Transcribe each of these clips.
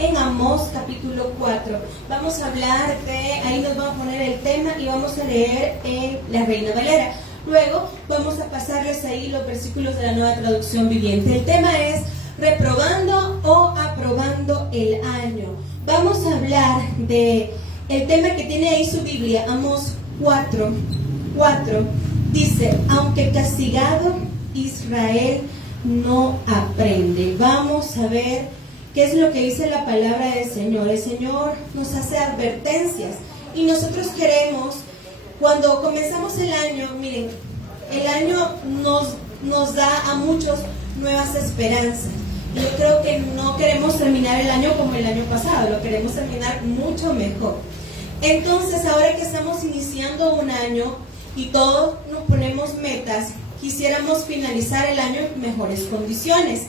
en Amós capítulo 4. Vamos a hablar ahí nos vamos a poner el tema y vamos a leer en la Reina Valera. Luego vamos a pasarles ahí los versículos de la Nueva Traducción Viviente. El tema es reprobando o aprobando el año. Vamos a hablar de el tema que tiene ahí su Biblia, Amós 4. Dice, aunque castigado, Israel no aprende. Vamos a ver qué es lo que dice la palabra del Señor. El Señor nos hace advertencias y nosotros queremos, cuando comenzamos el año, miren, el año nos da a muchos nuevas esperanzas. Y yo creo que no queremos terminar el año como el año pasado, lo queremos terminar mucho mejor. Entonces, ahora que estamos iniciando un año y todos nos ponemos metas, quisiéramos finalizar el año en mejores condiciones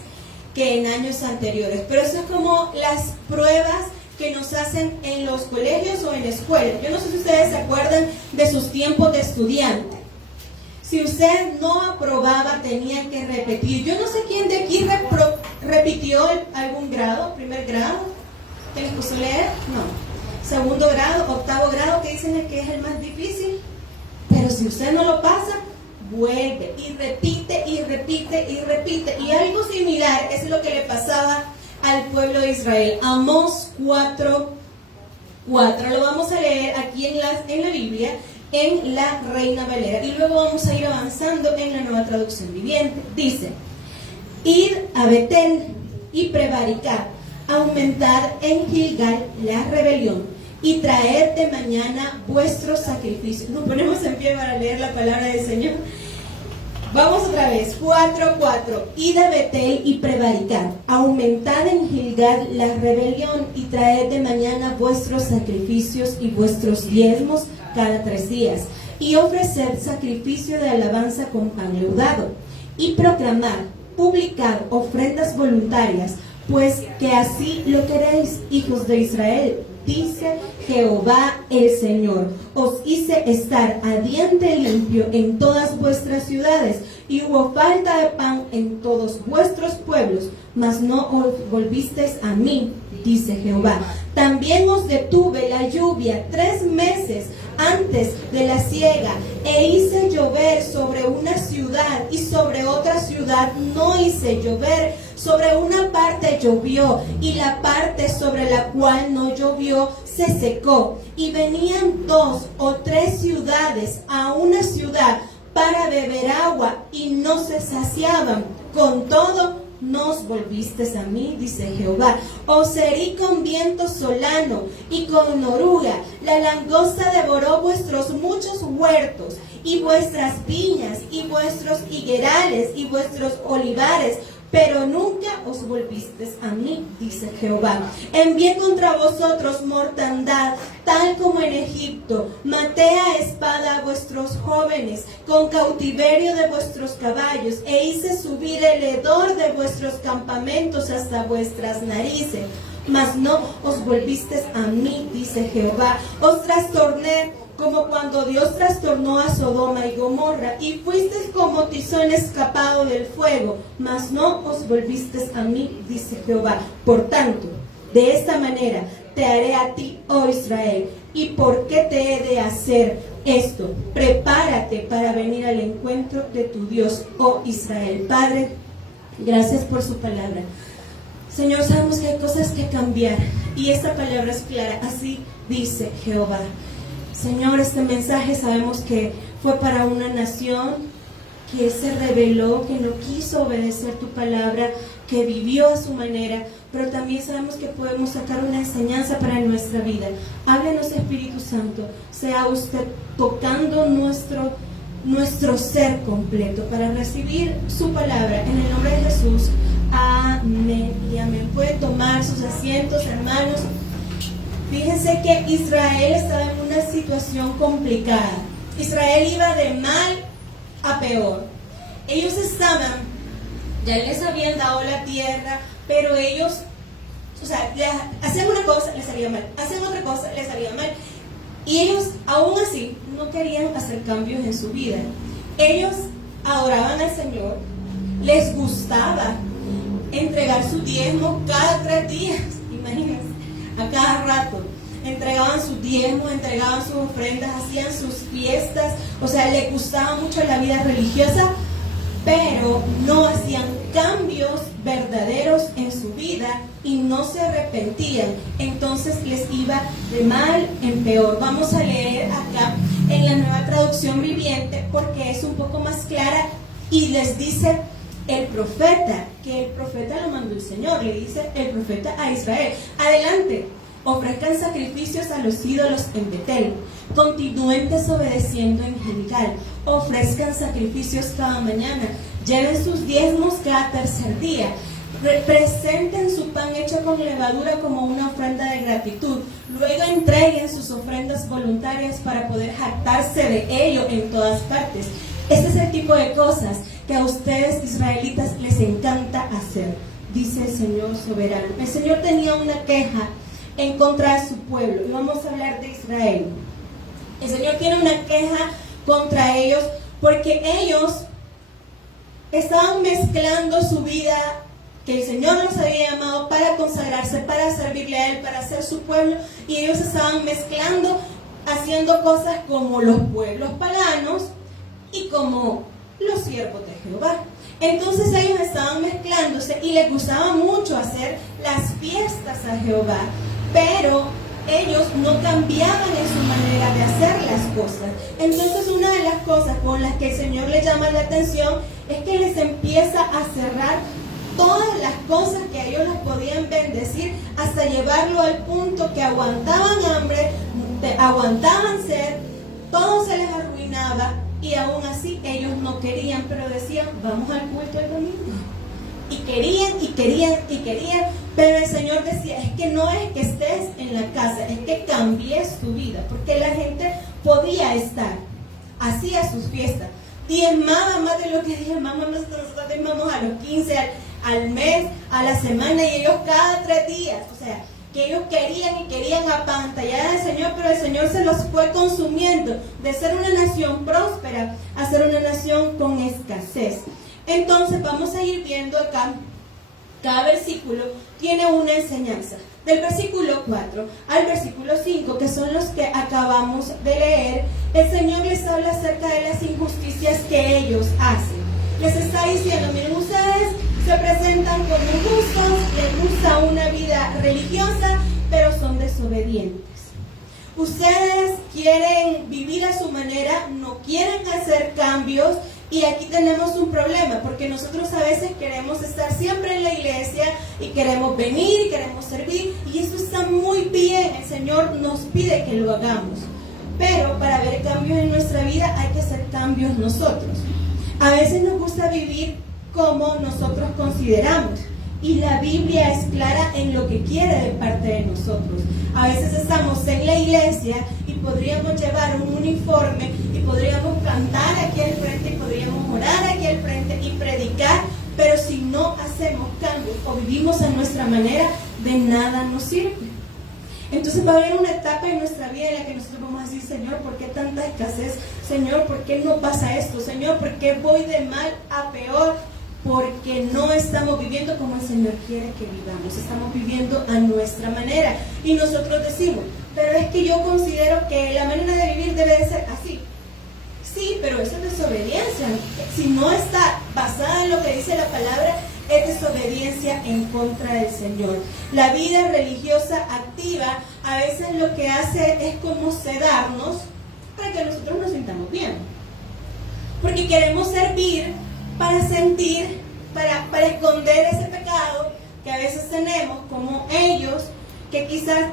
que en años anteriores. Pero eso es como las pruebas que nos hacen en los colegios o en escuelas. Yo no sé si ustedes se acuerdan de sus tiempos de estudiante. Si usted no aprobaba, tenía que repetir. Yo no sé quién de aquí repitió algún grado, primer grado, que les puso leer, no. Segundo grado, octavo grado, que dicen que es el más difícil. Pero si usted no lo pasa, vuelve y repite y repite y repite. Y algo similar es lo que le pasaba al pueblo de Israel. Amós 4:4. Lo vamos a leer aquí en la Biblia, en la Reina Valera. Y luego vamos a ir avanzando en la Nueva Traducción Viviente. Dice, id a Betel y prevaricar, aumentad en Gilgal la rebelión y traed de mañana vuestros sacrificios. Nos ponemos en pie para leer la palabra del Señor. Vamos otra vez, 4:4. Id a Betel y prevaricad, aumentad en Gilgal la rebelión y traed de mañana vuestros sacrificios y vuestros diezmos cada 3 días, y ofreced sacrificio de alabanza con pan leudado, y proclamad, publicad ofrendas voluntarias, pues que así lo queréis, hijos de Israel, dice Jehová el Señor. Os hice estar a diente limpio en todas vuestras ciudades, y hubo falta de pan en todos vuestros pueblos, mas no os volvisteis a mí, dice Jehová. También os detuve la lluvia 3 meses antes de la siega, e hice llover sobre una ciudad y sobre otra ciudad no hice llover. Sobre una parte llovió y la parte sobre la cual no llovió se secó. Y venían 2 o 3 ciudades a una ciudad para beber agua y no se saciaban. Con todo, no os volvisteis a mí, dice Jehová. Os herí con viento solano y con oruga. La langosta devoró vuestros muchos huertos y vuestras viñas y vuestros higuerales y vuestros olivares. Pero nunca os volvisteis a mí, dice Jehová. Envié contra vosotros mortandad, tal como en Egipto. Maté a espada a vuestros jóvenes, con cautiverio de vuestros caballos, e hice subir el hedor de vuestros campamentos hasta vuestras narices. Mas no os volvisteis a mí, dice Jehová. Os trastorné como cuando Dios trastornó a Sodoma y Gomorra, y fuisteis como tizón escapado del fuego, mas no os volvisteis a mí, dice Jehová. Por tanto, de esta manera te haré a ti, oh Israel. ¿Y por qué te he de hacer esto? Prepárate para venir al encuentro de tu Dios, oh Israel. Padre, gracias por su palabra. Señor, sabemos que hay cosas que cambiar, y esta palabra es clara. Así dice Jehová. Señor, este mensaje sabemos que fue para una nación que se rebeló, que no quiso obedecer tu palabra, que vivió a su manera, pero también sabemos que podemos sacar una enseñanza para nuestra vida. Háblenos, Espíritu Santo, sea usted tocando nuestro ser completo para recibir su palabra. En el nombre de Jesús, amén y amén. Pueden tomar sus asientos, hermanos. Fíjense que Israel estaba en una situación complicada. Israel iba de mal a peor. Ellos estaban, ya les habían dado la tierra, pero ellos, hacían una cosa, les salía mal, hacían otra cosa, les salía mal. Y ellos, aún así, no querían hacer cambios en su vida. Ellos adoraban al Señor, les gustaba entregar su diezmo cada 3 días, imagínense. entregaban sus diezmos, entregaban sus ofrendas, hacían sus fiestas, o sea, les gustaba mucho la vida religiosa, pero no hacían cambios verdaderos en su vida y no se arrepentían. Entonces les iba de mal en peor. Vamos a leer acá en la Nueva Traducción Viviente porque es un poco más clara y les dice el profeta, que el profeta lo mandó el Señor, le dice el profeta a Israel: adelante, ofrezcan sacrificios a los ídolos en Betel, continúen desobedeciendo en Gilgal, ofrezcan sacrificios cada mañana, lleven sus diezmos cada tercer día, presenten su pan hecho con levadura como una ofrenda de gratitud, luego entreguen sus ofrendas voluntarias para poder jactarse de ello en todas partes. Este es el tipo de cosas que a ustedes, israelitas, les encanta hacer, dice el Señor soberano. El Señor tenía una queja en contra de su pueblo, y vamos a hablar de Israel. El Señor tiene una queja contra ellos porque ellos estaban mezclando su vida, que el Señor los había llamado para consagrarse, para servirle a Él, para ser su pueblo, y ellos estaban mezclando, haciendo cosas como los pueblos paganos y como los siervos de Jehová. Entonces ellos estaban mezclándose y les gustaba mucho hacer las fiestas a Jehová, pero ellos no cambiaban en su manera de hacer las cosas. Entonces una de las cosas con las que el Señor les llama la atención es que les empieza a cerrar todas las cosas que a ellos les podían bendecir, hasta llevarlo al punto que aguantaban hambre, aguantaban sed, todo se les arruinaba, y aún así ellos no querían, pero decían: vamos al culto el domingo. Y querían, y querían, y querían, pero el Señor decía: es que no es que estés en la casa, es que cambies tu vida, porque la gente podía estar, hacía sus fiestas, diezmaba más de lo que diezmamos nosotros diezmamos a los 15, al mes, a la semana, y ellos cada 3 días, o sea, que ellos querían y querían apantallar al Señor, pero el Señor se los fue consumiendo, de ser una nación próspera a ser una nación con escasez. Entonces vamos a ir viendo acá, cada versículo tiene una enseñanza. Del versículo 4 al versículo 5, que son los que acabamos de leer, el Señor les habla acerca de las injusticias que ellos hacen. Les está diciendo: miren, ustedes se presentan como justos, les gusta una vida religiosa, pero son desobedientes. Ustedes quieren vivir a su manera, no quieren hacer cambios, y aquí tenemos un problema, porque nosotros a veces queremos estar siempre en la iglesia y queremos venir y queremos servir, y eso está muy bien, el Señor nos pide que lo hagamos, pero para ver cambios en nuestra vida hay que hacer cambios nosotros. A veces nos gusta vivir como nosotros consideramos, y la Biblia es clara en lo que quiere de parte de nosotros. A veces estamos en la iglesia y podríamos llevar un uniforme y podríamos cantar aquí al frente y podríamos orar aquí al frente y predicar, pero si no hacemos cambios o vivimos a nuestra manera, de nada nos sirve. Entonces va a haber una etapa en nuestra vida en la que nosotros vamos a decir: Señor, ¿por qué tanta escasez? Señor, ¿por qué no pasa esto? Señor, ¿por qué voy de mal a peor? Porque no estamos viviendo como el Señor quiere que vivamos, estamos viviendo a nuestra manera. Y nosotros decimos: pero es que yo considero que la manera de vivir debe de ser así. Sí, pero eso es desobediencia. Si no está basada en lo que dice la palabra, es desobediencia en contra del Señor. La vida religiosa activa a veces lo que hace es como sedarnos para que nosotros nos sintamos bien. Porque queremos servir para sentir, para esconder ese pecado que a veces tenemos, como ellos, que quizás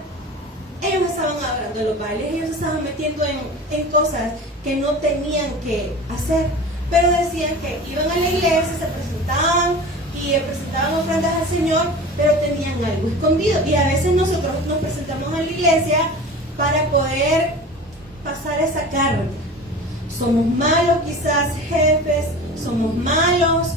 ellos estaban adorando a los baales, ellos estaban metiendo en cosas que no tenían que hacer, pero decían que iban a la iglesia, se presentaban y presentaban ofrendas al Señor, pero tenían algo escondido. Y a veces nosotros nos presentamos a la iglesia para poder pasar esa carga. Somos malos quizás jefes, somos malos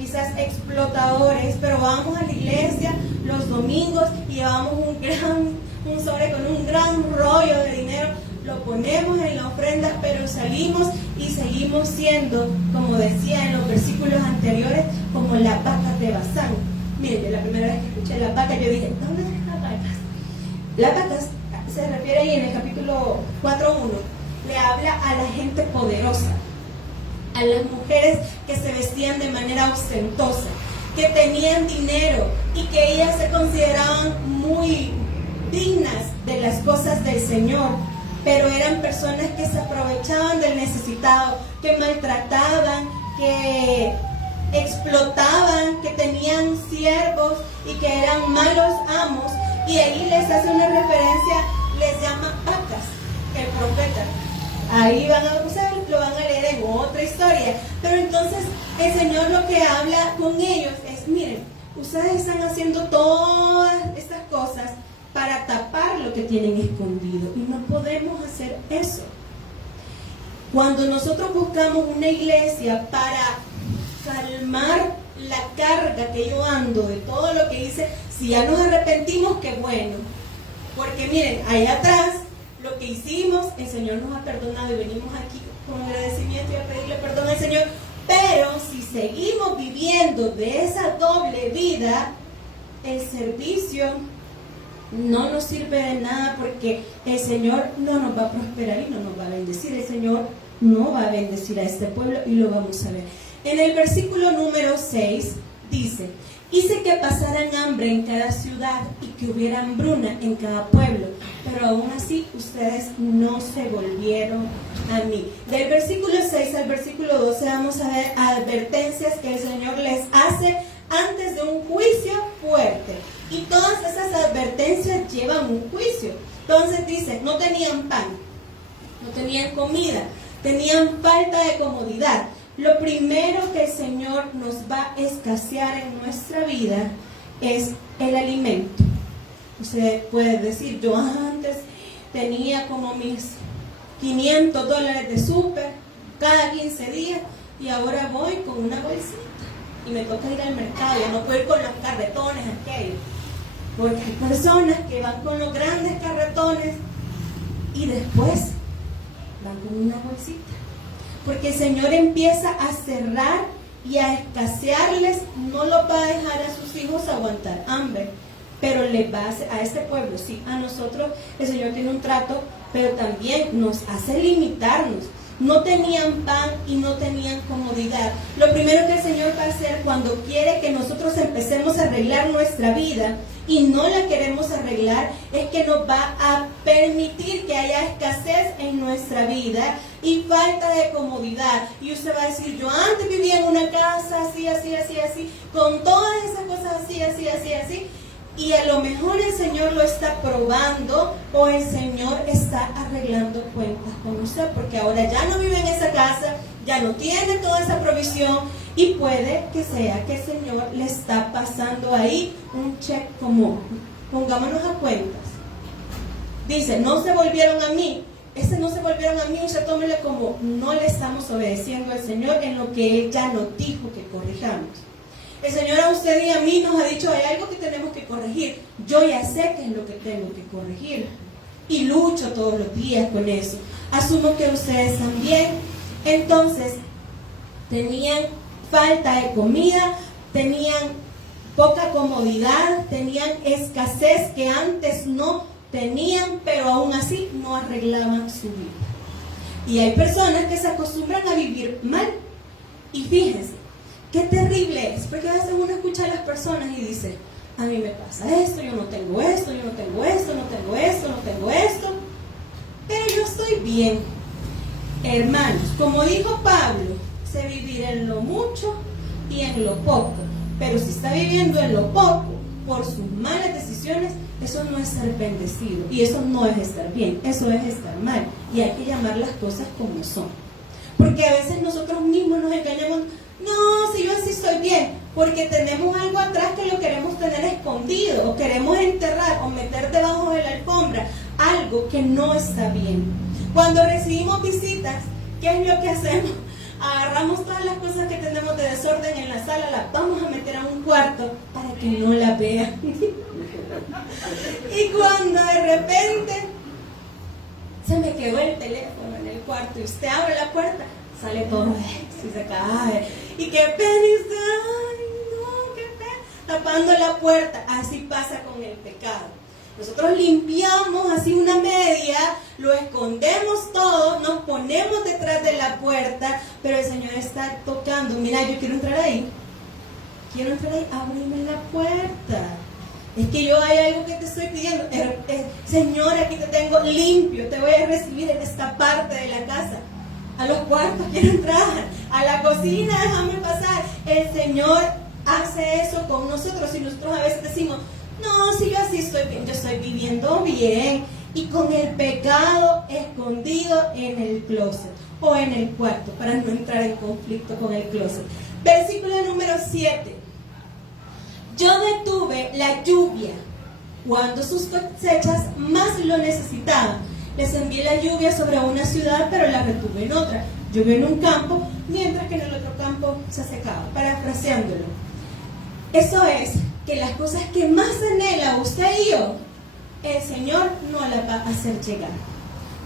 quizás explotadores, pero vamos a la iglesia los domingos y llevamos un sobre con un gran rollo de dinero, lo ponemos en la ofrenda, pero salimos y seguimos siendo, como decía en los versículos anteriores, como las vacas de Basán. Miren, la primera vez que escuché las vacas, yo dije: ¿dónde están las vacas? Las vacas se refiere ahí en el capítulo 4:1, le habla a la gente poderosa, a las mujeres que se vestían de manera ostentosa, que tenían dinero y que ellas se consideraban muy dignas de las cosas del Señor, pero eran personas que se aprovechaban del necesitado, que maltrataban, que explotaban, que tenían siervos y que eran malos amos. Y ahí les hace una referencia, les llama Acaz, el profeta. Ahí ustedes lo van a leer en otra historia. Pero entonces el Señor lo que habla con ellos es: miren, ustedes están haciendo todas estas cosas para tapar lo que tienen escondido, y no podemos hacer eso. Cuando nosotros buscamos una iglesia para calmar la carga que yo ando de todo lo que hice, si ya nos arrepentimos, qué bueno, porque miren, ahí atrás lo que hicimos, el Señor nos ha perdonado y venimos aquí con agradecimiento y a pedirle perdón al Señor. Pero si seguimos viviendo de esa doble vida, el servicio no nos sirve de nada, porque el Señor no nos va a prosperar y no nos va a bendecir. El Señor no va a bendecir a este pueblo, y lo vamos a ver. En el versículo número 6 dice: hice que pasaran hambre en cada ciudad y que hubiera hambruna en cada pueblo, pero aún así ustedes no se volvieron a mí. Del versículo 6 al versículo 12 vamos a ver advertencias que el Señor les hace antes de un juicio fuerte. Y todas esas advertencias llevan un juicio. Entonces dice: no tenían pan, no tenían comida, tenían falta de comodidad. Lo primero que el Señor nos va a escasear en nuestra vida es el alimento. Usted puede decir: yo antes tenía como mis $500 de súper cada 15 días, y ahora voy con una bolsita y me toca ir al mercado, ya no puedo ir con los carretones aquellos, porque hay personas que van con los grandes carretones y después van con una bolsita, porque el Señor empieza a cerrar y a escasearles. No lo va a dejar a sus hijos aguantar hambre, pero les va a hacer, a este pueblo, sí, a nosotros el Señor tiene un trato, pero también nos hace limitarnos. No tenían pan y no tenían comodidad. Lo primero que el Señor va a hacer cuando quiere que nosotros empecemos a arreglar nuestra vida y no la queremos arreglar, es que nos va a permitir que haya escasez en nuestra vida y falta de comodidad. Y usted va a decir: yo antes vivía en una casa así, así, así, así, con todas esas cosas así, así, así, así. Y a lo mejor el Señor lo está probando, o el Señor está arreglando cuentas con usted, porque ahora ya no vive en esa casa, ya no tiene toda esa provisión, y puede que sea que el Señor le está pasando ahí un cheque común. Pongámonos a cuentas. Dice: no se volvieron a mí. Ese no se volvieron a mí, usted tómele como no le estamos obedeciendo al Señor en lo que Él ya nos dijo que corrijamos. El Señor a usted y a mí nos ha dicho: hay algo que tenemos que corregir. Yo ya sé qué es lo que tengo que corregir, y lucho todos los días con eso. Asumo que ustedes también. Entonces, tenían falta de comida, tenían poca comodidad, tenían escasez que antes no tenían, pero aún así no arreglaban su vida. Y hay personas que se acostumbran a vivir mal. Y fíjense, qué terrible es, porque a veces uno escucha a las personas y dice: a mí me pasa esto, yo no tengo esto, yo no tengo esto, no tengo esto, no tengo esto, pero yo estoy bien. Hermanos, como dijo Pablo, sé vivir en lo mucho y en lo poco. Pero si está viviendo en lo poco por sus malas decisiones, eso no es ser bendecido, y eso no es estar bien, eso es estar mal. Y hay que llamar las cosas como son, porque a veces nosotros mismos nos engañamos. No, si yo así estoy bien, porque tenemos algo atrás que lo queremos tener escondido, o queremos enterrar o meter debajo de la alfombra algo que no está bien. Cuando recibimos visitas, ¿qué es lo que hacemos? Agarramos todas las cosas que tenemos de desorden en la sala, las vamos a meter a un cuarto para que no la vean. Y cuando de repente se me quedó el teléfono en el cuarto y usted abre la puerta, sale todo y se cae. Y qué pena, y usted, ay no, qué pena, tapando la puerta. Así pasa con el pecado. Nosotros limpiamos así una media, lo escondemos todo, nos ponemos detrás de la puerta, pero el Señor está tocando. Mira, yo quiero entrar ahí. Quiero entrar ahí, ábreme la puerta. Es que yo hay algo que te estoy pidiendo. Señor, aquí te tengo limpio, te voy a recibir en esta parte de la casa. A los cuartos quiero entrar, a la cocina déjame pasar. El Señor hace eso con nosotros y nosotros a veces decimos, no, si yo así estoy bien, yo estoy viviendo bien y con el pecado escondido en el closet o en el cuarto para no entrar en conflicto con el closet. Versículo número 7. Yo detuve la lluvia cuando sus cosechas más lo necesitaban. Les envié la lluvia sobre una ciudad, pero la retuve en otra. Llovió en un campo, mientras que en el otro campo se secaba. Parafraseándolo. Eso es que las cosas que más anhela usted y yo, el Señor no las va a hacer llegar.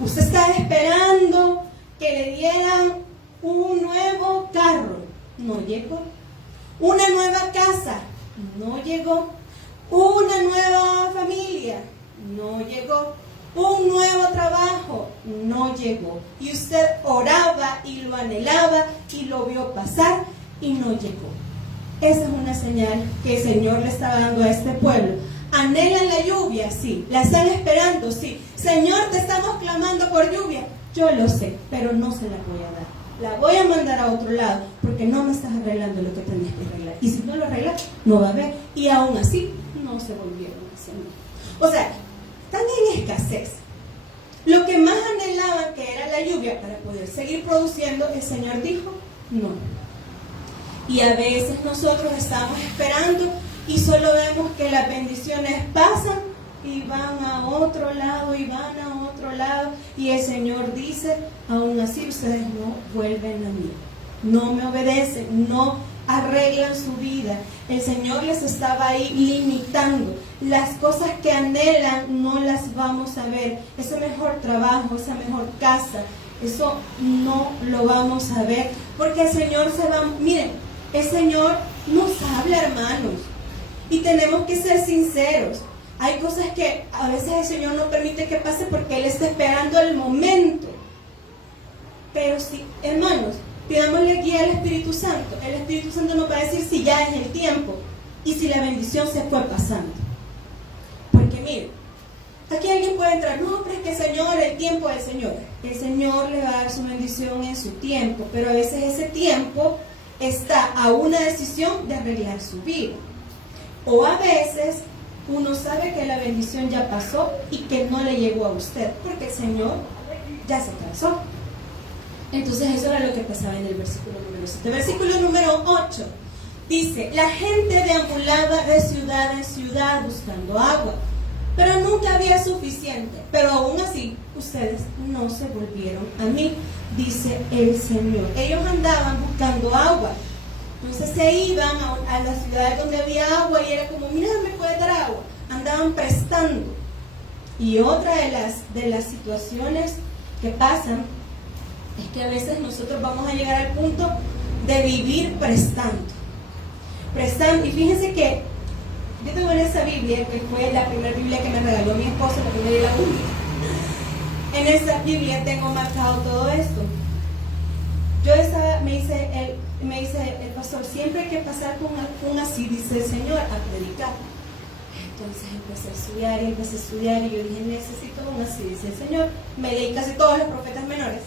Usted está esperando que le dieran un nuevo carro. No llegó. Una nueva casa. No llegó. Una nueva familia. No llegó. Un nuevo trabajo. No llegó. Y usted oraba y lo anhelaba y lo vio pasar y no llegó. Esa es una señal que el Señor le está dando a este pueblo. ¿Anhelan la lluvia? Sí. ¿La están esperando? Sí. Señor, te estamos clamando por lluvia. Yo lo sé, pero no se la voy a dar. La voy a mandar a otro lado porque no me estás arreglando lo que tenías que arreglar. Y si no lo arreglas, no va a haber. Y aún así, no se volvieron hacia mí. O sea, están en escasez. Lo que más anhelaban, que era la lluvia para poder seguir produciendo, el Señor dijo, no. Y a veces nosotros estamos esperando y solo vemos que las bendiciones pasan y van a otro lado y van a otro lado. Y el Señor dice, aún así ustedes no vuelven a mí. No me obedecen, no arreglan su vida. El Señor les estaba ahí limitando. Las cosas que anhelan no las vamos a ver. Ese mejor trabajo, esa mejor casa, eso no lo vamos a ver. Porque el Señor se va... Miren, el Señor nos habla, hermanos. Y tenemos que ser sinceros. Hay cosas que a veces el Señor no permite que pase porque Él está esperando el momento. Pero sí, hermanos, pidámosle guía al Espíritu Santo. El Espíritu Santo nos va a decir si ya es el tiempo y si la bendición se fue pasando. Porque miren, aquí alguien puede entrar, no, pero es que el Señor, el tiempo del Señor. El Señor le va a dar su bendición en su tiempo, pero a veces ese tiempo está a una decisión de arreglar su vida. O a veces uno sabe que la bendición ya pasó y que no le llegó a usted, porque el Señor ya se cansó. Entonces eso era lo que pasaba en el versículo número 7. Versículo número 8 dice, la gente deambulaba de ciudad en ciudad buscando agua, pero nunca había suficiente. Pero aún así, ustedes no se volvieron a mí, dice el Señor. Ellos andaban buscando agua. Entonces se iban a las ciudades donde había agua y era como, mira, ¿me puedes dar agua? Andaban prestando. Y otra de las situaciones que pasan es que a veces nosotros vamos a llegar al punto de vivir prestando. Prestando. Y fíjense que yo tengo en esa Biblia, que fue la primera Biblia que me regaló mi esposo, la primera y la única. En esa Biblia tengo marcado todo esto. Me dice el pastor, siempre hay que pasar con así, dice el Señor, a predicar. Entonces empecé a estudiar y yo dije, necesito un así, dice el Señor. Me leí casi todos los profetas menores.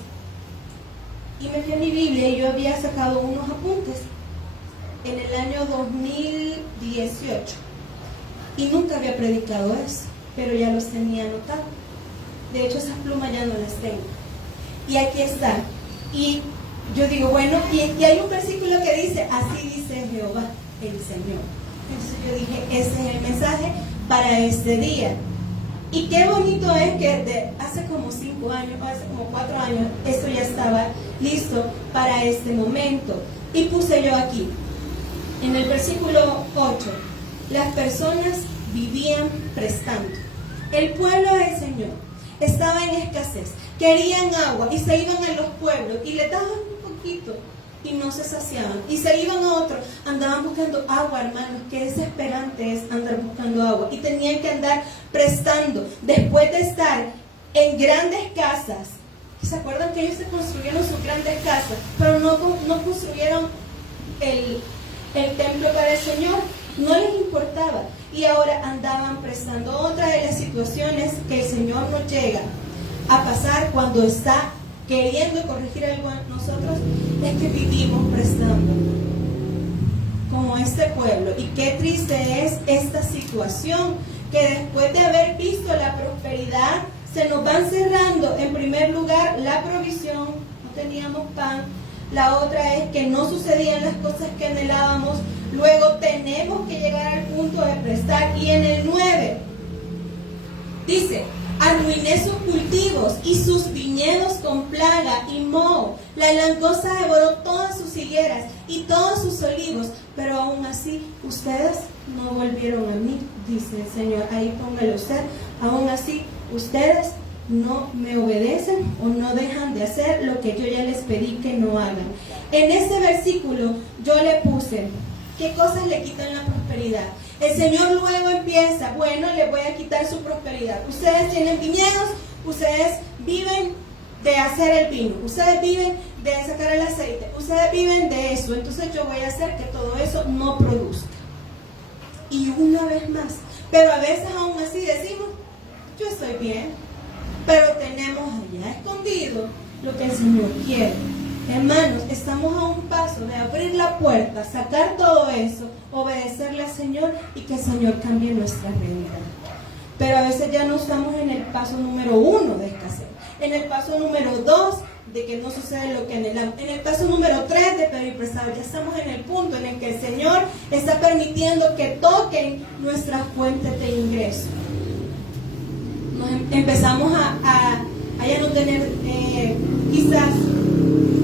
Y me fui a mi Biblia y yo había sacado unos apuntes en el año 2018. Y nunca había predicado eso, pero ya los tenía anotados. De hecho, esas plumas ya no las tengo. Y aquí están. Y yo digo, bueno, y hay un versículo que dice, así dice Jehová, el Señor. Entonces yo dije, ese es el mensaje para este día. Y qué bonito es que hace como 5 años, hace como 4 años, esto ya estaba listo para este momento. Y puse yo aquí, en el versículo 8, las personas vivían prestando. El pueblo del Señor estaba en escasez, querían agua y se iban a los pueblos y le daban un poquito y no se saciaban. Y se iban a otro, andaban buscando agua, hermanos. Qué desesperante es andar buscando agua. Y tenían que andar prestando. Después de estar en grandes casas, ¿se acuerdan que ellos se construyeron sus grandes casas? Pero no construyeron el templo para el Señor. No les importaba. Y ahora andaban prestando. Otra de las situaciones que el Señor nos llega a pasar cuando está queriendo corregir algo en nosotros es que vivimos prestando como este pueblo. Y qué triste es esta situación, que después de haber visto la prosperidad se nos van cerrando. En primer lugar, la provisión, no teníamos pan. La otra es que no sucedían las cosas que anhelábamos. Luego tenemos que llegar al punto de prestar. Y en el 9 dice: arruiné sus cultivos y sus viñedos con plaga y moho. La langosta devoró todas sus higueras y todos sus olivos, pero aún así ustedes no volvieron a mí, dice el Señor. Ahí póngale usted: aún así ustedes no me obedecen o no dejan de hacer lo que yo ya les pedí que no hagan. En ese versículo yo le puse: ¿qué cosas le quitan la prosperidad? El Señor luego empieza: bueno, le voy a quitar su prosperidad. Ustedes tienen viñedos, ustedes viven de hacer el vino, ustedes viven de sacar el aceite, ustedes viven de eso. Entonces yo voy a hacer que todo eso no produzca. Y una vez más, pero a veces aún así decimos: yo estoy bien, pero tenemos allá escondido lo que el Señor quiere. Hermanos, estamos a un paso de abrir la puerta, sacar todo eso, obedecerle al Señor y que el Señor cambie nuestra realidad. Pero a veces ya no estamos en el paso número 1 de escasez, en el paso número 2 de que no sucede lo que anhelamos, en el paso número 3 de pedir prestado. Ya estamos en el punto en el que el Señor está permitiendo que toquen nuestra fuente de ingreso. Empezamos a ya no tener quizás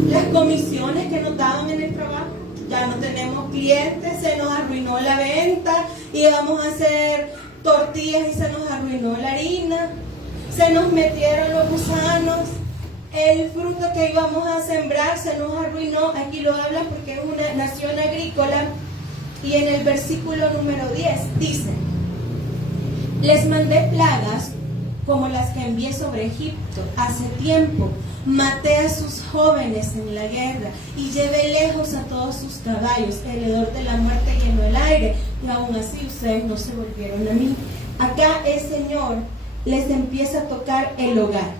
las comisiones que nos daban en el trabajo. Ya no tenemos clientes, se nos arruinó la venta, íbamos a hacer tortillas y se nos arruinó la harina, se nos metieron los gusanos, el fruto que íbamos a sembrar se nos arruinó. Aquí lo hablan porque es una nación agrícola. Y en el versículo número 10 dice: les mandé plagas como las que envié sobre Egipto hace tiempo. Maté a sus jóvenes en la guerra y llevé lejos a todos sus caballos. El hedor de la muerte llenó el aire y aún así ustedes no se volvieron a mí. Acá el Señor les empieza a tocar el hogar.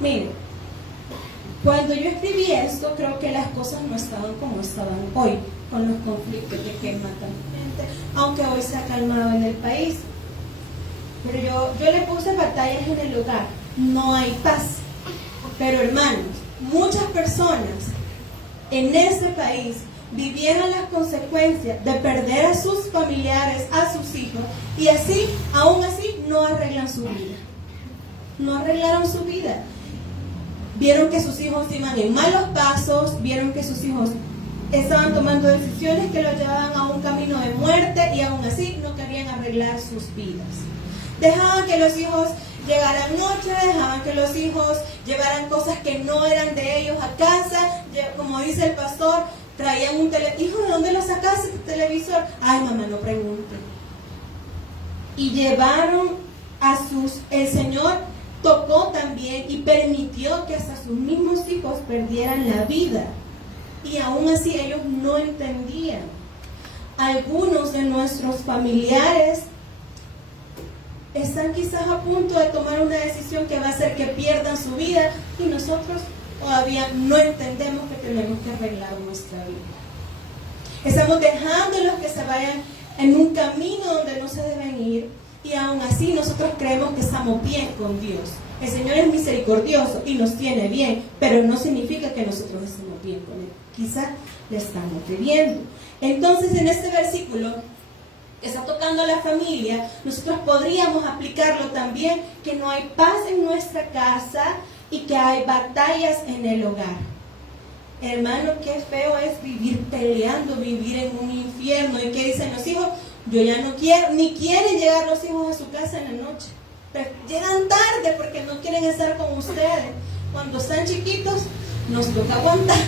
Miren, cuando yo escribí esto, creo que las cosas no estaban como estaban hoy, con los conflictos de que matan gente, aunque hoy se ha calmado en el país. Pero yo le puse batallas en el hogar. No hay paz. Pero hermanos, muchas personas en este país vivieron las consecuencias de perder a sus familiares, a sus hijos, y así, aún así, no arreglan su vida. No arreglaron su vida. Vieron que sus hijos iban en malos pasos, vieron que sus hijos estaban tomando decisiones que los llevaban a un camino de muerte y aún así no querían arreglar sus vidas. Dejaban que los hijos llegaran noche, dejaban que los hijos llevaran cosas que no eran de ellos a casa. Como dice el pastor, traían un televisor. Hijo, ¿de dónde lo sacaste el televisor? Ay, mamá, no pregunte. Y llevaron a el Señor tocó también y permitió que hasta sus mismos hijos perdieran la vida. Y aún así ellos no entendían. Algunos de nuestros familiares están quizás a punto de tomar una decisión que va a hacer que pierdan su vida y nosotros todavía no entendemos que tenemos que arreglar nuestra vida. Estamos dejándolos que se vayan en un camino donde no se deben ir y aún así nosotros creemos que estamos bien con Dios. El Señor es misericordioso y nos tiene bien, pero no significa que nosotros estemos bien con Él. Quizás le estamos pidiendo. Entonces en este versículo que está tocando a la familia, nosotros podríamos aplicarlo también, que no hay paz en nuestra casa y que hay batallas en el hogar. Hermano, qué feo es vivir peleando, vivir en un infierno. ¿Y qué dicen los hijos? Yo ya no quiero, ni quieren llegar los hijos a su casa en la noche. Pero llegan tarde porque no quieren estar con ustedes. Cuando están chiquitos, nos toca aguantar,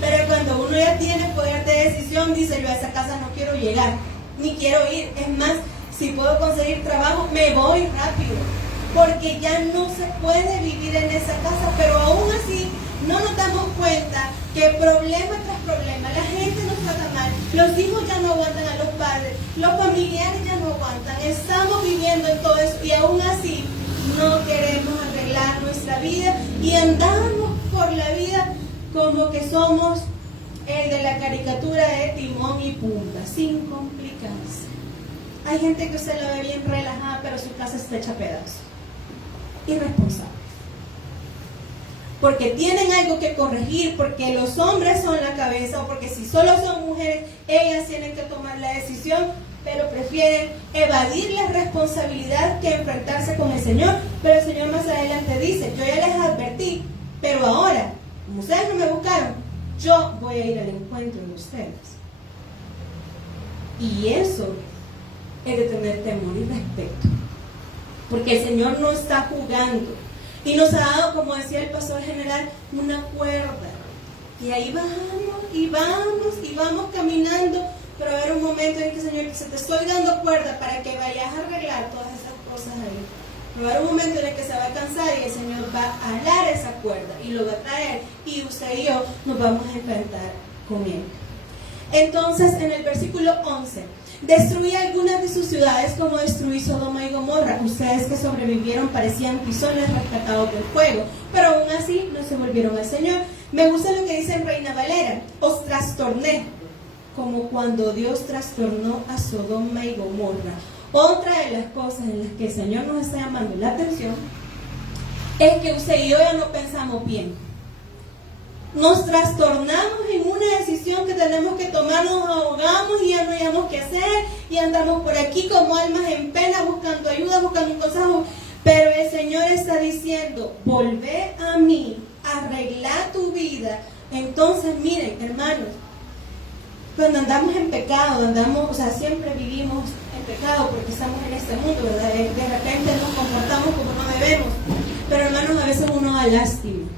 pero cuando uno ya tiene poder de decisión, dice: yo a esa casa no quiero llegar, ni quiero ir. Es más, si puedo conseguir trabajo, me voy rápido, porque ya no se puede vivir en esa casa. Pero aún así no nos damos cuenta que problema tras problema, la gente nos trata mal, los hijos ya no aguantan a los padres, los familiares ya no aguantan, estamos viviendo en todo eso y aún así no queremos arreglar nuestra vida y andamos por la vida como que somos el de la caricatura de Timón y Pumba, sin complicarse. Hay gente que usted la ve bien relajada, pero su casa está hecha a pedazos. Irresponsables. Porque tienen algo que corregir, porque los hombres son la cabeza, o porque si solo son mujeres, ellas tienen que tomar la decisión, pero prefieren evadir la responsabilidad que enfrentarse con el Señor. Pero el Señor más adelante dice: yo ya les advertí, pero ahora, como ustedes no me buscaron, yo voy a ir al encuentro de ustedes. Y eso es de tener temor y respeto, porque el Señor no está jugando y nos ha dado, como decía el pastor general, una cuerda, y ahí bajamos y vamos y vamos caminando, pero va a haber un momento en que el Señor dice: te estoy dando cuerda para que vayas a arreglar todas esas cosas ahí. Pero va a haber un momento en el que se va a cansar y el Señor va a alar esa cuerda y lo va a traer, y usted y yo nos vamos a enfrentar con él. Entonces, en el versículo 11: destruí algunas de sus ciudades como destruí Sodoma y Gomorra. Ustedes que sobrevivieron parecían pisones rescatados del fuego, pero aún así no se volvieron al Señor. Me gusta lo que dice en Reina Valera: os trastorné como cuando Dios trastornó a Sodoma y Gomorra. Otra de las cosas en las que el Señor nos está llamando la atención es que usted y yo ya no pensamos bien. Nos trastornamos en una decisión que tenemos que tomar, nos ahogamos y ya no hayamos qué hacer, y andamos por aquí como almas en pena buscando ayuda, buscando un consejo. Pero el Señor está diciendo: volvé a mí, arregla tu vida. Entonces, miren, hermanos, cuando andamos en pecado, siempre vivimos en pecado porque estamos en este mundo, ¿verdad? De repente nos comportamos como no debemos. Pero hermanos, a veces uno da lástima.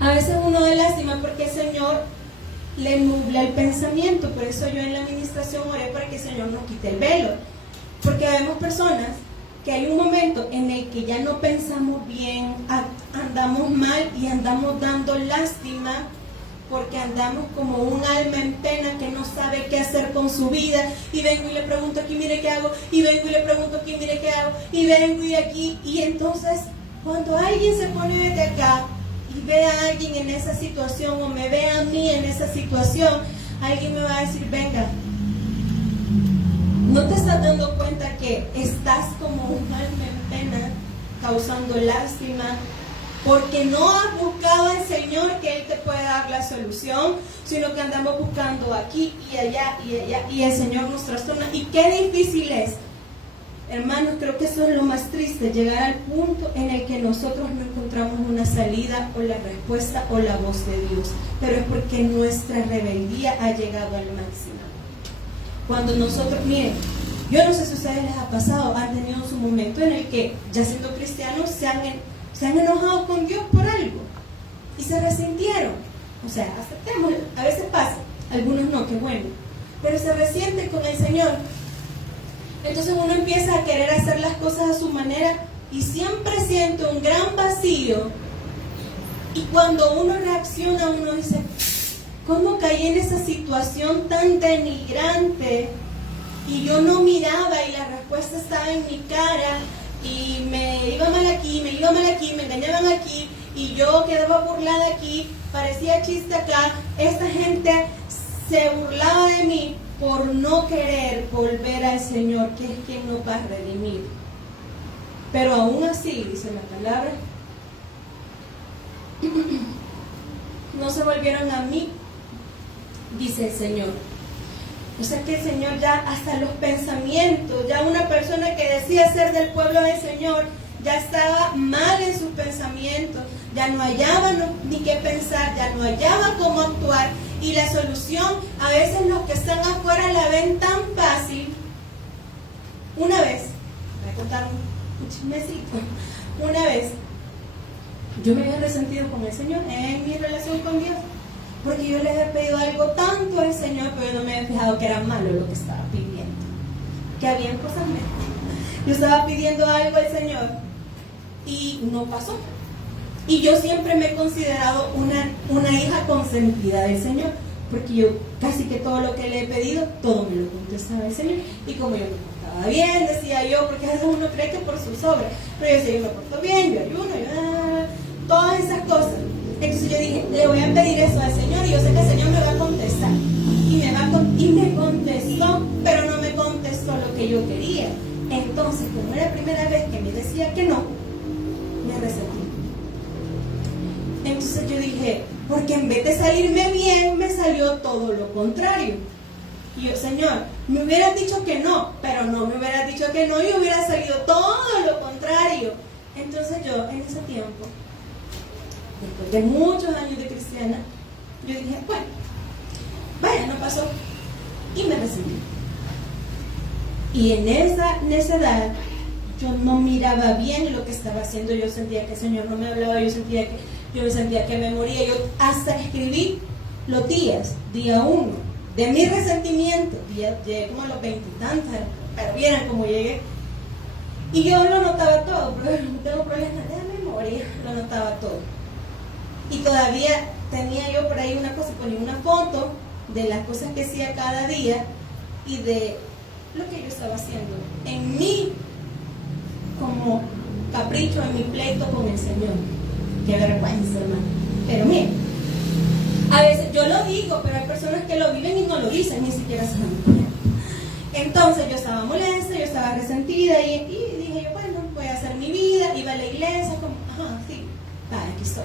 A veces uno da lástima porque el Señor le nubla el pensamiento. Por eso yo en la administración oré para que el Señor nos quite el velo. Porque vemos personas que hay un momento en el que ya no pensamos bien, andamos mal y andamos dando lástima, porque andamos como un alma en pena que no sabe qué hacer con su vida, y vengo y le pregunto aquí, mire qué hago, y vengo y le pregunto aquí, mire qué hago, y vengo y aquí, y entonces cuando alguien se pone desde acá y ve a alguien en esa situación, o me ve a mí en esa situación, alguien me va a decir: venga, ¿no te estás dando cuenta que estás como un alma en pena, causando lástima? Porque no has buscado al Señor, que Él te puede dar la solución, sino que andamos buscando aquí y allá, y el Señor nos trastorna. Y qué difícil es, hermanos, creo que eso es lo más triste, llegar al punto en el que nosotros no encontramos una salida o la respuesta o la voz de Dios, pero es porque nuestra rebeldía ha llegado al máximo. Cuando nosotros, miren, yo no sé si a ustedes les ha pasado, han tenido su momento en el que, ya siendo cristianos, se han enojado con Dios por algo y se resintieron. O sea, aceptemos, a veces pasa, algunos no, qué bueno, pero se resienten con el Señor. Entonces uno empieza a querer hacer las cosas a su manera y siempre siente un gran vacío. Y cuando uno reacciona, uno dice: ¿cómo caí en esa situación tan denigrante? Y yo no miraba, y la respuesta estaba en mi cara, y me iba mal aquí, me engañaban aquí, y yo quedaba burlada aquí, parecía chiste acá. Esta gente se burlaba de mí por no querer volver al Señor, que es quien nos va a redimir. Pero aún así, dice la palabra, no se volvieron a mí, dice el Señor. O sea que el Señor ya hasta los pensamientos, ya una persona que decía ser del pueblo del Señor, ya estaba mal en sus pensamientos, ya no hallaba ni qué pensar, ya no hallaba cómo actuar. Y la solución, a veces los que están afuera la ven tan fácil. Una vez, voy a contar un chismecito, una vez yo me había resentido con el Señor en mi relación con Dios, porque yo le había pedido algo tanto al Señor, pero yo no me había fijado que era malo lo que estaba pidiendo, que habían cosas mejores. Yo estaba pidiendo algo al Señor y no pasó. Y yo siempre me he considerado una hija consentida del Señor, porque yo casi que todo lo que le he pedido, todo me lo contestaba el Señor. Y como yo me portaba bien, decía yo, porque a veces uno cree que por sus obras, pero yo decía, yo me porto bien, yo ayuno, todas esas cosas. Entonces yo dije, le voy a pedir eso al Señor y yo sé que el Señor me va a contestar. Y me contestó, pero no me contestó lo que yo quería. Entonces, como era la primera vez que me decía que no, me resentí. Entonces yo dije, porque en vez de salirme bien, me salió todo lo contrario. Y yo, Señor, me hubieras dicho que no, pero no me hubieras dicho que no y hubiera salido todo lo contrario. Entonces yo, en ese tiempo, después de muchos años de cristiana, yo dije, bueno, vaya, no pasó. Y me resentí. Y en esa necedad, yo no miraba bien lo que estaba haciendo. Yo sentía que el Señor no me hablaba, yo sentía que me moría. Yo hasta escribí los días, día 1, de mi resentimiento. Llegué como a los 20 y tantos, pero vieran cómo llegué. Y yo lo notaba todo, pero no tengo problemas de memoria, lo notaba todo. Y todavía tenía yo por ahí una cosa, ponía una foto de las cosas que hacía cada día y de lo que yo estaba haciendo en mí como capricho, en mi pleito con el Señor. Qué vergüenza, hermano. Pero miren, a veces yo lo digo, pero hay personas que lo viven y no lo dicen, ni siquiera saben. Entonces yo estaba molesta, yo estaba resentida y dije yo, bueno, voy a hacer mi vida, iba a la iglesia, como, sí, aquí estoy.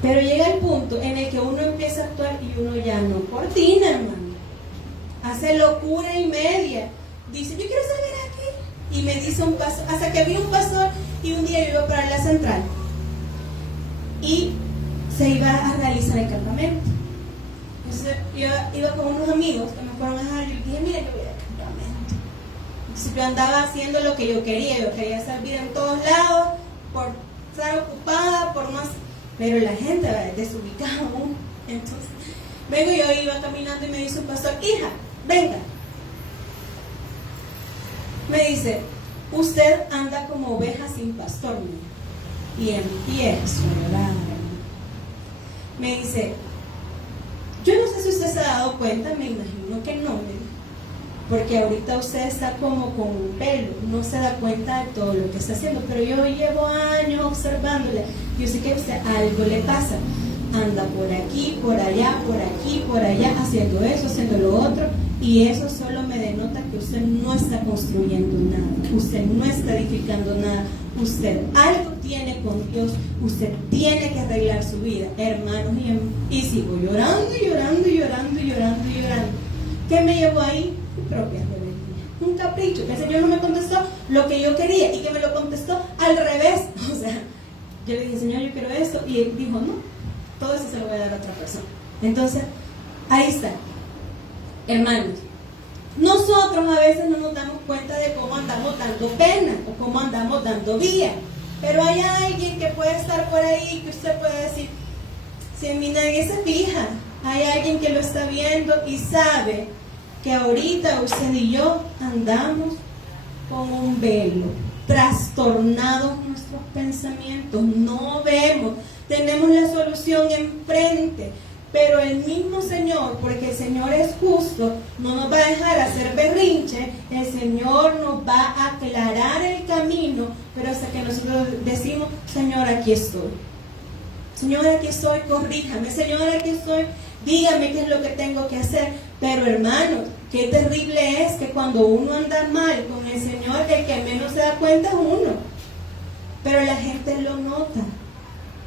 Pero llega el punto en el que uno empieza a actuar y uno ya no coordina, hermano. Hace locura y media. Dice, yo quiero salir aquí. Y me dice un pastor, hasta que vi un pastor y un día yo iba para la central. Y se iba a realizar el campamento. Entonces yo iba con unos amigos que me fueron a dejar. Yo dije, mira, yo voy al campamento. Entonces yo andaba haciendo lo que yo quería servir en todos lados, por estar ocupada, por más. Pero la gente va desubicada aún. Entonces, vengo yo, iba caminando y me dice un pastor, hija, venga. Me dice, usted anda como oveja sin pastor, ¿no? Y empiezo a llorar. Me dice, yo no sé si usted se ha dado cuenta, me imagino que no, porque ahorita usted está como con un velo, no se da cuenta de todo lo que está haciendo, pero yo llevo años observándola, yo sé que a usted algo le pasa, anda por aquí, por allá, haciendo eso, haciendo lo otro, y eso solo me denota que usted no está construyendo nada, usted no está edificando nada, usted algo tiene con Dios, usted tiene que arreglar su vida, hermanos, y sigo llorando. ¿Qué me llevó ahí? Mi propia rebeldía, un capricho, que el Señor no me contestó lo que yo quería y que me lo contestó al revés. O sea, yo le dije, Señor, yo quiero esto, y Él dijo, no, todo eso se lo voy a dar a otra persona. Entonces, ahí está, hermanos. Nosotros a veces no nos damos cuenta de cómo andamos dando pena o cómo andamos dando vía, pero hay alguien que puede estar por ahí que usted puede decir, si en mí nadie se fija, hay alguien que lo está viendo y sabe que ahorita usted y yo andamos con un velo, trastornados nuestros pensamientos, no vemos, tenemos la solución enfrente, pero el mismo Señor, porque el Señor es justo, no nos va a dejar hacer berrinche, el Señor nos va a aclarar el camino, pero hasta que nosotros decimos, Señor, aquí estoy. Señor, aquí estoy, corríjame. Señor, aquí estoy, dígame qué es lo que tengo que hacer. Pero hermanos, qué terrible es que cuando uno anda mal con el Señor, el que menos se da cuenta es uno. Pero la gente lo nota.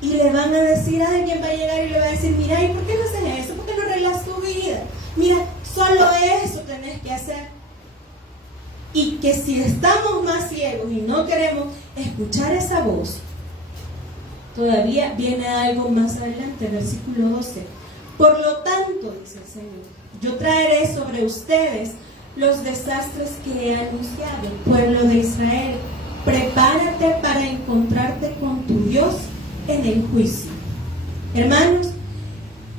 Y le van a decir, alguien va a llegar y le va a decir, mira, ¿y por qué no haces eso? ¿Por qué no arreglas tu vida? Mira, solo eso tenés que hacer. Y que si estamos más ciegos y no queremos escuchar esa voz, todavía viene algo más adelante, versículo 12. Por lo tanto, dice el Señor, yo traeré sobre ustedes los desastres que he anunciado, pueblo de Israel. prepárate para encontrarte con tu Dios en el juicio. Hermanos,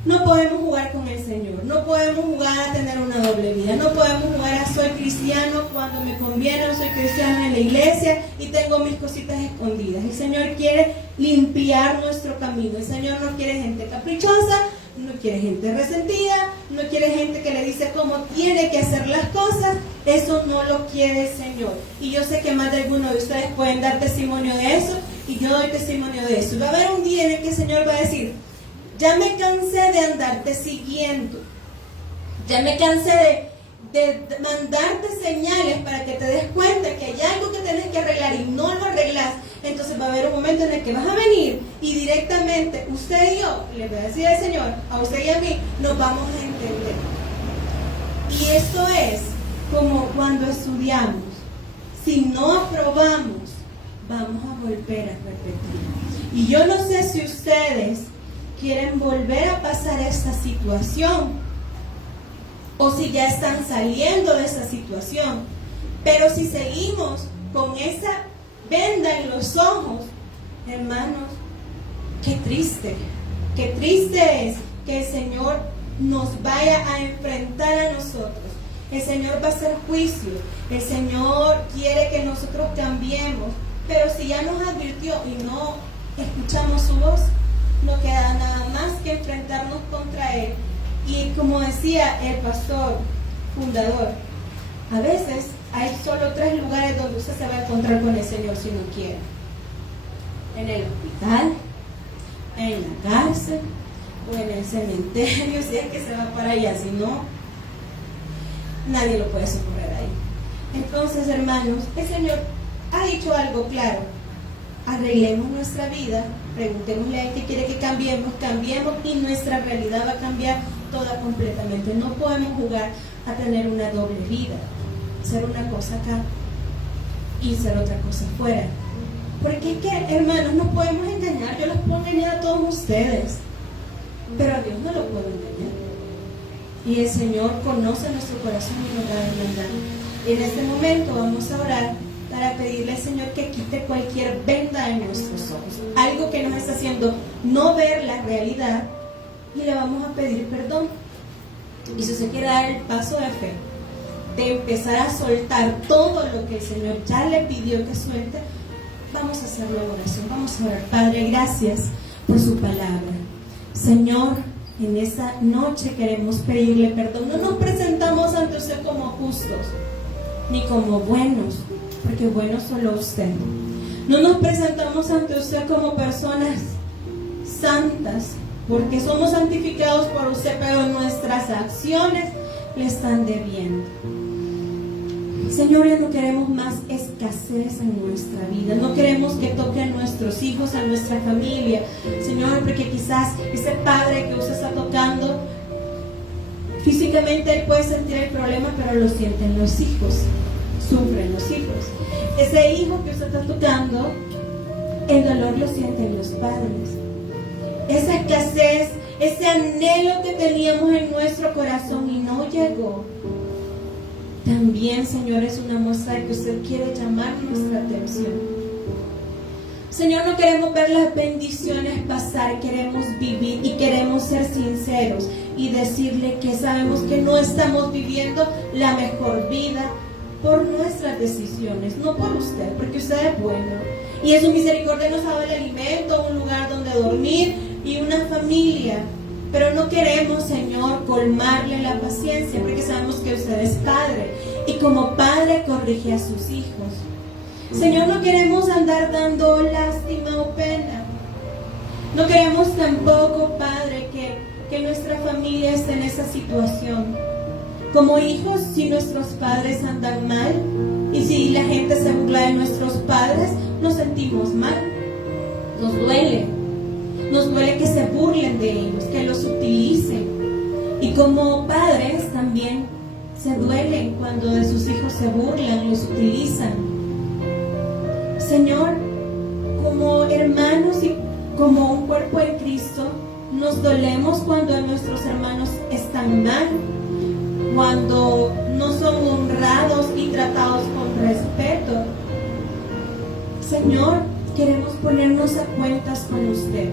no podemos jugar con el Señor, no podemos jugar a tener una doble vida, no podemos jugar a soy cristiano cuando me conviene, no soy cristiano en la iglesia y tengo mis cositas escondidas. El Señor quiere limpiar nuestro camino, el Señor no quiere gente caprichosa, no quiere gente resentida, no quiere gente que le dice cómo tiene que hacer las cosas. Eso no lo quiere el Señor. Y yo sé que más de algunos de ustedes pueden dar testimonio de eso, y yo doy testimonio de eso. Va a haber un día en el que el Señor va a decir: ya me cansé de andarte siguiendo, ya me cansé de mandarte señales para que te des cuenta que hay algo que tienes que arreglar y no lo arreglas. Entonces va a haber un momento en el que vas a venir y directamente usted y yo, le voy a decir al Señor, a usted y a mí, nos vamos a entender. Y esto es como cuando estudiamos. Si no aprobamos, vamos a volver a repetir. Y yo no sé si ustedes quieren volver a pasar esta situación o si ya están saliendo de esa situación. Pero si seguimos con esa venda en los ojos, hermanos, qué triste es que el Señor nos vaya a enfrentar a nosotros. El Señor va a hacer juicio, el Señor quiere que nosotros cambiemos, pero si ya nos advirtió y no escuchamos su voz, no queda nada más que enfrentarnos contra Él. Y como decía el pastor fundador, a veces hay solo 3 lugares donde usted se va a encontrar con el Señor si no quiere: en el hospital, en la cárcel o en el cementerio, si es que se va para allá. Si no, nadie lo puede socorrer ahí. Entonces, hermanos, el Señor ha dicho algo claro: arreglemos nuestra vida, preguntémosle a Él qué quiere que cambiemos y nuestra realidad va a cambiar toda completamente. No podemos jugar a tener una doble vida, ser una cosa acá y ser otra cosa afuera. Porque es que, hermanos, no podemos engañar. Yo los puedo engañar a todos ustedes, pero a Dios no lo puedo engañar. Y el Señor conoce nuestro corazón y nos va a demandar. En este momento vamos a orar para pedirle al Señor que quite cualquier venda en nuestros ojos, algo que nos está haciendo no ver la realidad, y le vamos a pedir perdón. Y si usted quiere dar el paso de fe, de empezar a soltar todo lo que el Señor ya le pidió que suelte, vamos a hacer la oración. Vamos a orar. Padre, gracias por su palabra. Señor, en esta noche queremos pedirle perdón. No nos presentamos ante usted como justos ni como buenos, porque bueno solo usted. No nos presentamos ante usted como personas santas, porque somos santificados por usted, pero nuestras acciones le están debiendo. Señor, ya no queremos más escasez en nuestra vida, no queremos que toque a nuestros hijos, a nuestra familia, Señor, porque quizás ese padre que usted está tocando, físicamente él puede sentir el problema, pero lo sienten los hijos, sufren los hijos. Ese hijo que usted está tocando, el dolor lo sienten los padres. Esa escasez, ese anhelo que teníamos en nuestro corazón y no llegó, también, Señor, es una muestra de que usted quiere llamar nuestra atención. Señor, no queremos ver las bendiciones pasar, queremos vivir y queremos ser sinceros y decirle que sabemos que no estamos viviendo la mejor vida por nuestras decisiones, no por usted, porque usted es bueno y en su misericordia nos ha dado el alimento, un lugar donde dormir y una familia. Pero no queremos, Señor, colmarle la paciencia, porque sabemos que usted es Padre y como Padre corrige a sus hijos. Señor, no queremos andar dando lástima o pena. No queremos tampoco, Padre, que nuestra familia esté en esa situación. Como hijos, si nuestros padres andan mal y si la gente se burla de nuestros padres, nos sentimos mal, nos duele. Nos duele que se burlen de ellos, que los utilicen. Y como padres también se duelen cuando de sus hijos se burlan, los utilizan. Señor, como hermanos y como un cuerpo en Cristo, nos dolemos cuando nuestros hermanos están mal, cuando no son honrados y tratados con respeto. Señor, queremos ponernos a cuentas con usted.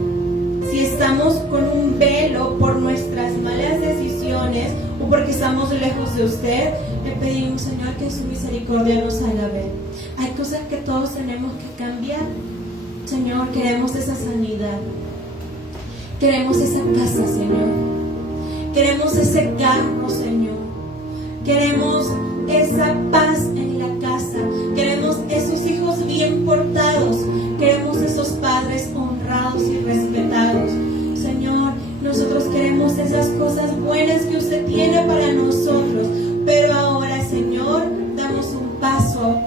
Si estamos con un velo por nuestras malas decisiones o porque estamos lejos de usted, le pedimos, Señor, que su misericordia nos haga ver. Hay cosas que todos tenemos que cambiar. Señor, queremos esa sanidad. Queremos esa casa, Señor. Queremos ese carro, Señor. Queremos esa paz en la casa. Queremos esos hijos bien portados. Queremos esos padres honrados y respetados. Señor, nosotros queremos esas cosas buenas que usted tiene para nosotros. Pero ahora, Señor, damos un paso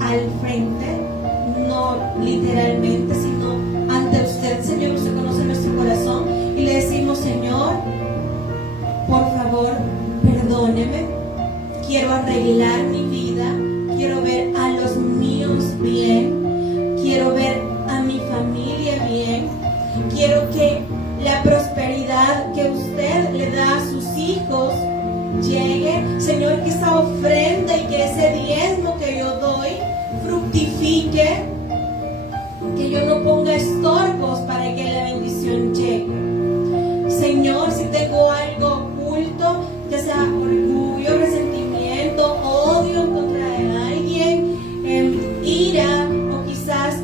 al frente, no literalmente, sino ante usted, Señor. Usted conoce nuestro corazón y le decimos, Señor, por favor, perdóneme. Quiero arreglar mi vida. Quiero ver a los míos bien. Quiero ver a mi familia bien. Quiero que la prosperidad que usted le da a sus hijos llegue. Señor, que esa ofrenda y que ese diezmo que yo doy fructifique. Que yo no ponga estorbos para que la bendición llegue. Señor, si tengo algo oculto, que sea orgullo, resentimiento, odio contra alguien, ira o quizás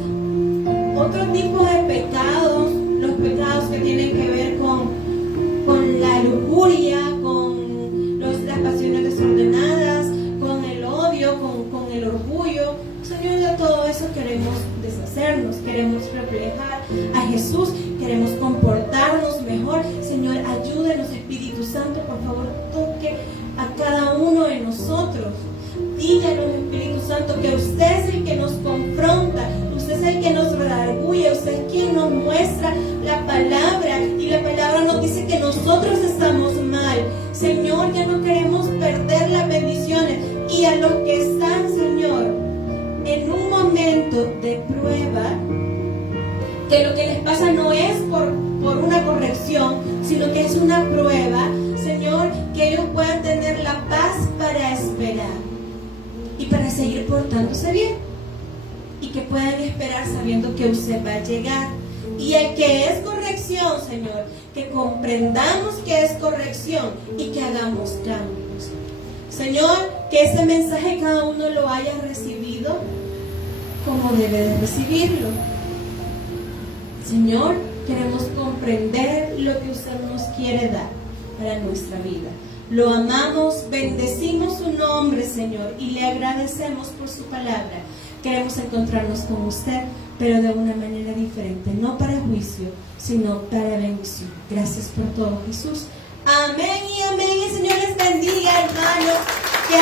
otro tipo de pecados, los pecados que tienen que ver con la lujuria, con las pasiones desordenadas, con el odio, con el orgullo. Señor, de todo eso queremos deshacernos, queremos reflejar a Jesús, queremos comportarnos mejor. Señor, ayúdenos, Espíritu Santo, por favor, toque a cada uno de nosotros. Díganos, Espíritu Santo, que usted es el que nos confronta, usted es el que nos redarguye, usted es quien nos muestra la palabra, y la palabra nos dice que nosotros estamos mal. Señor, ya no queremos perder las bendiciones, y a los que están, Señor, en un momento de prueba, que lo que les pasa no es por una corrección, sino que es una prueba, Señor, que ellos puedan tener la paz para esperar y para seguir portándose bien, y que puedan esperar sabiendo que usted va a llegar. Y el que es corrección, Señor, que comprendamos que es corrección y que hagamos cambios. Señor, que ese mensaje cada uno lo haya recibido como debe de recibirlo. Señor, queremos comprender lo que usted nos quiere dar para nuestra vida. Lo amamos, bendecimos su nombre, Señor, y le agradecemos por su palabra. Queremos encontrarnos con usted, pero de una manera diferente, no para juicio, sino para bendición. Gracias por todo, Jesús. Amén y amén. El Señor les bendiga, hermanos. Que